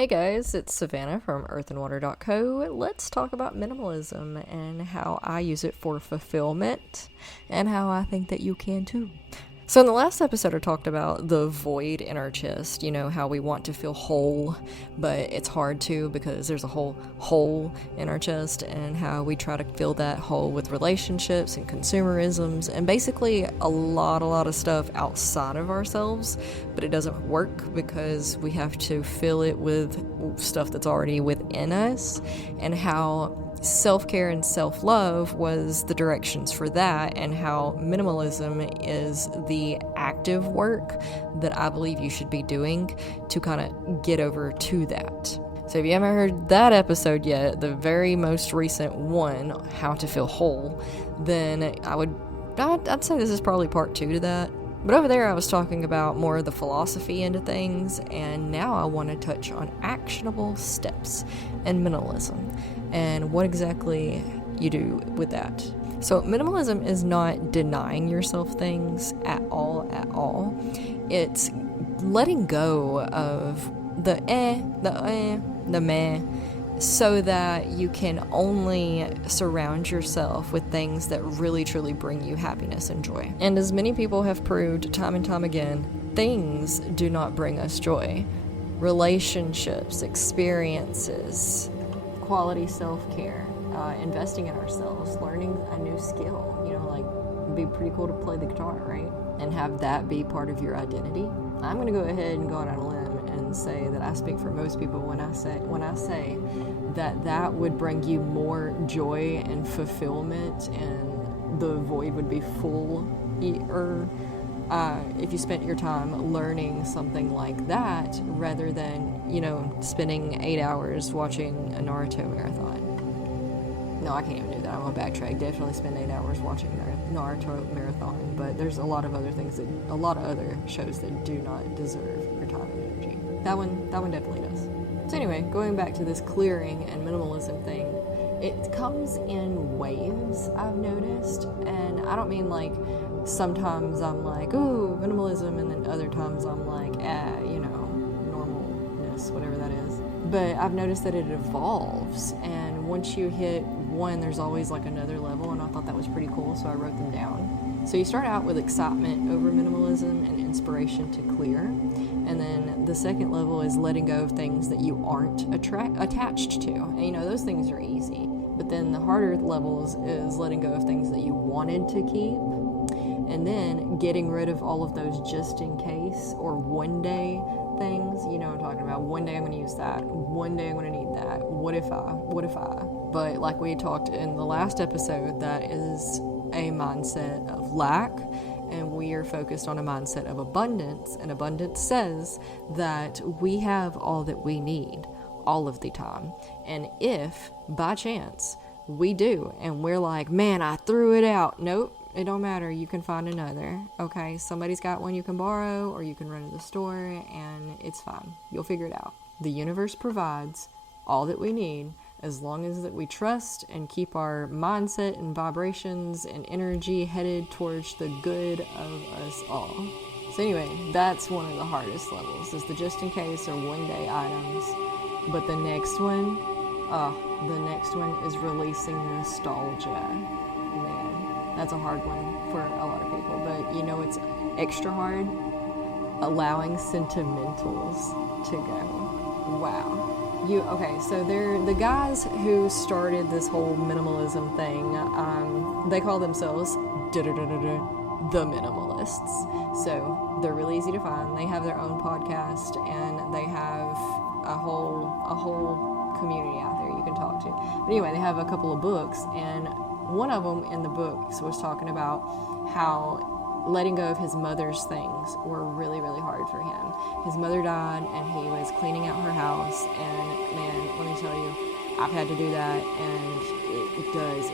Hey guys, it's Savannah from earthandwater.co. Let's talk about minimalism and how I use it for fulfillment and how I think that you can too. So in the last episode I talked about the void in our chest, how we want to feel whole, but it's hard to because there's a whole hole in our chest, and how we try to fill that hole with relationships and consumerisms and basically a lot of stuff outside of ourselves, but it doesn't work because we have to fill it with stuff that's already within us, and how self-care and self-love was the directions for that, and how minimalism is the active work that I believe you should be doing to kind of get over to that. So if you haven't heard that episode yet, the very most recent one, How to Feel Whole, then I'd say this is probably part 2 to that. But over there I was talking about more of the philosophy end of things, and now I want to touch on actionable steps and minimalism and what exactly you do with that. So minimalism is not denying yourself things at all. It's letting go of the meh, so that you can only surround yourself with things that really truly bring you happiness and joy. And as many people have proved time and time again, things do not bring us joy. Relationships, experiences, quality self-care, investing in ourselves, learning a new skill, it'd be pretty cool to play the guitar, right? And have that be part of your identity. I'm going to go ahead and go out on a limb and say that I speak for most people when I say that would bring you more joy and fulfillment, and the void would be full if you spent your time learning something like that rather than spending 8 hours watching a Naruto marathon. No, I can't even do that. I'm gonna backtrack. Definitely spend 8 hours watching Naruto marathon, but there's a lot of other shows that do not deserve your time and energy. That one definitely does. So anyway, going back to this clearing and minimalism thing, it comes in waves, I've noticed, and I don't mean like sometimes I'm like, ooh, minimalism, and then other times I'm like, normalness, whatever that is. But I've noticed that it evolves, and once you hit one, there's always like another level, and I thought that was pretty cool, so I wrote them down. So you start out with excitement over minimalism and inspiration to clear, and then the second level is letting go of things that you aren't attached to. And those things are easy, but then the harder levels is letting go of things that you wanted to keep, and then getting rid of all of those just in case or one day things. I'm talking about one day I'm going to use that, one day I'm going to need that, what if I. But like we talked in the last episode, that is a mindset of lack, and we are focused on a mindset of abundance, and abundance says that we have all that we need all of the time. And if by chance we do and we're like, man, I threw it out, nope, it don't matter, you can find another. Okay, somebody's got one you can borrow, or you can run to the store, and it's fine, you'll figure it out. The universe provides all that we need, as long as that we trust and keep our mindset and vibrations and energy headed towards the good of us all. So anyway, that's one of the hardest levels, is the just in case or one day items. But the next one is releasing nostalgia. Man, that's a hard one for a lot of people, but it's extra hard? Allowing sentimentals to go. Wow. So they're the guys who started this whole minimalism thing. They call themselves the minimalists. So they're really easy to find. They have their own podcast, and they have a whole community out there you can talk to. But anyway, they have a couple of books, and one of them in the books was talking about how letting go of his mother's things were really, really hard for him. His mother died, and he was cleaning out her house, and man, let me tell you, I've had to do that, and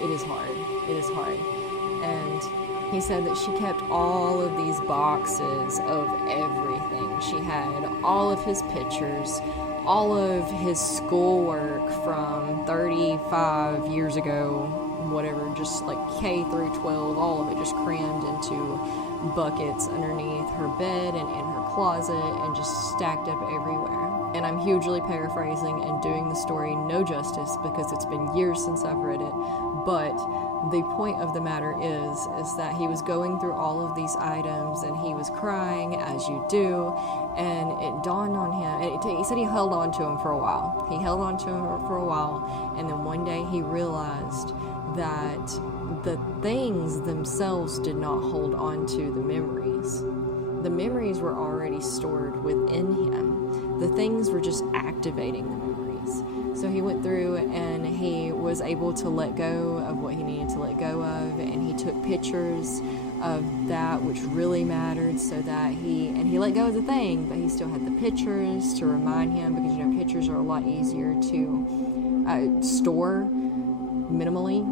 it is hard. And he said that she kept all of these boxes of everything. She had all of his pictures, all of his schoolwork from 35 years ago, whatever, just like K through 12, all of it just crammed into buckets underneath her bed and in her closet and just stacked up everywhere. And I'm hugely paraphrasing and doing the story no justice because it's been years since I've read it, but the point of the matter is that he was going through all of these items and he was crying, as you do, and it dawned on him, and he said he held on to him for a while. He held on to him for a while, and then one day he realized that the things themselves did not hold on to the memories. The memories were already stored within him. The things were just activating the memories. So he went through and he was able to let go of what he needed to let go of, and he took pictures of that which really mattered so that he let go of the thing, but he still had the pictures to remind him, because pictures are a lot easier to store minimally.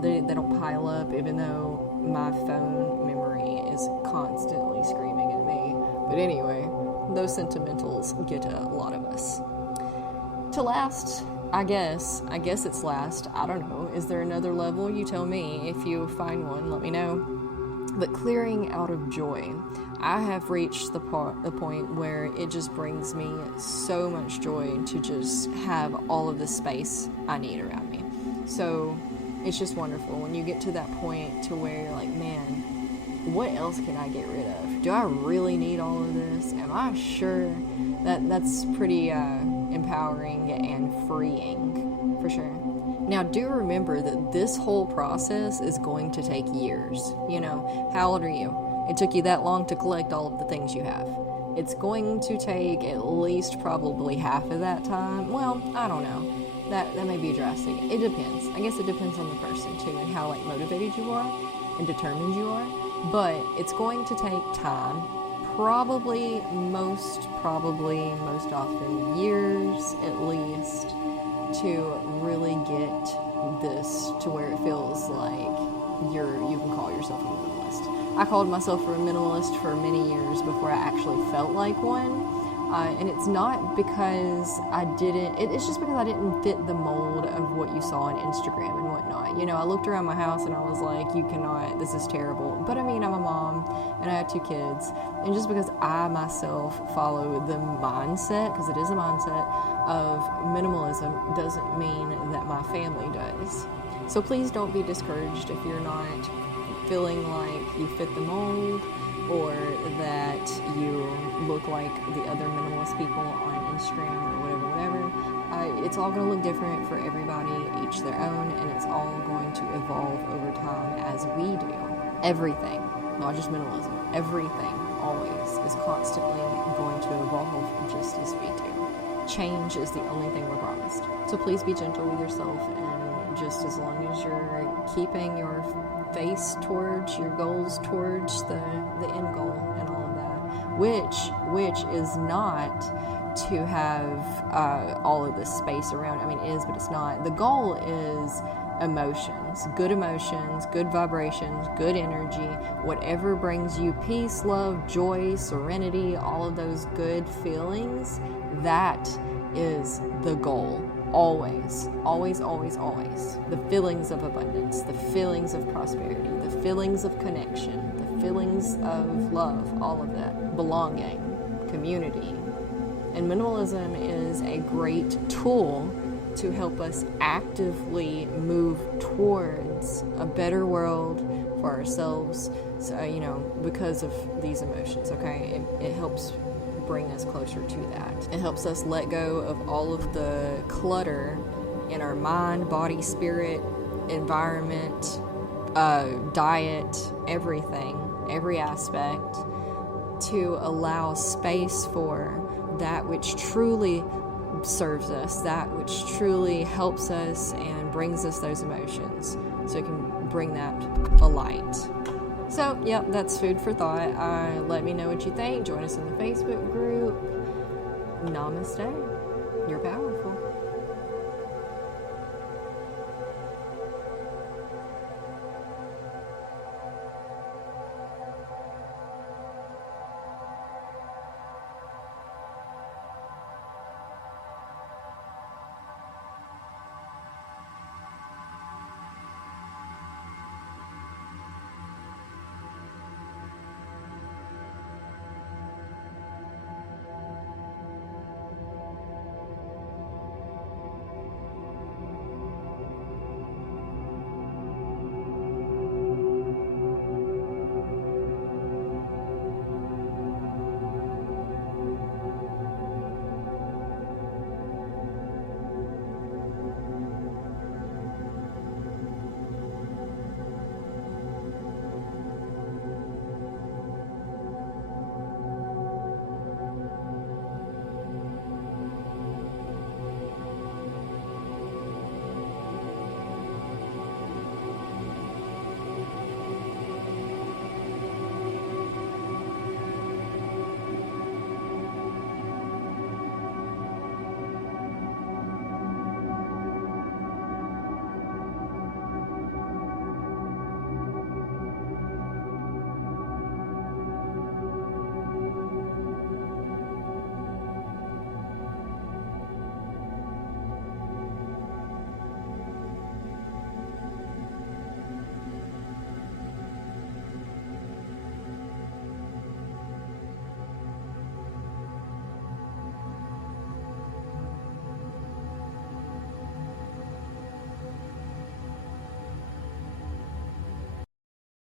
They don't pile up, even though my phone memory is constantly screaming at me. But anyway, those sentimentals get a lot of us. To last, I guess it's last. I don't know. Is there another level? You tell me. If you find one, let me know. But clearing out of joy. I have reached the point where it just brings me so much joy to just have all of the space I need around me. So it's just wonderful when you get to that point to where you're like, man, what else can I get rid of? Do I really need all of this? Am I sure? That's pretty empowering and freeing, for sure. Now, do remember that this whole process is going to take years. How old are you? It took you that long to collect all of the things you have. It's going to take at least probably half of that time. Well, I don't know. That may be drastic. It depends. I guess it depends on the person too, and how motivated you are and determined you are. But it's going to take time. Probably most often years at least, to really get this to where it feels like you can call yourself a minimalist. I called myself a minimalist for many years before I actually felt like one. And it's not because it's just because I didn't fit the mold of what you saw on Instagram and whatnot. I looked around my house and I was like, this is terrible. But I'm a mom and I have 2 kids. And just because I myself follow the mindset, because it is a mindset, of minimalism doesn't mean that my family does. So please don't be discouraged if you're not feeling like you fit the mold, or that you look like the other minimalist people on Instagram or whatever. It's all going to look different for everybody, each their own, and it's all going to evolve over time as we do. Everything, not just minimalism, everything always is constantly going to evolve just as we do. Change is the only thing we're promised. So please be gentle with yourself, and just as long as you're keeping your face towards your goals, towards the end goal and all of that, which is not to have all of this space around. It is, but it's not. The goal is emotions, good vibrations, good energy, whatever brings you peace, love, joy, serenity, all of those good feelings. That is the goal. Always. The feelings of abundance, the feelings of prosperity, the feelings of connection, the feelings of love, all of that. Belonging, community. And minimalism is a great tool to help us actively move towards a better world for ourselves, because of these emotions, okay? It helps bring us closer to that. It helps us let go of all of the clutter in our mind, body, spirit, environment, diet, everything, every aspect, to allow space for that which truly serves us, that which truly helps us and brings us those emotions, so we can bring that alight. So, yep, that's food for thought. Let me know what you think. Join us in the Facebook group. Namaste. You're powerful.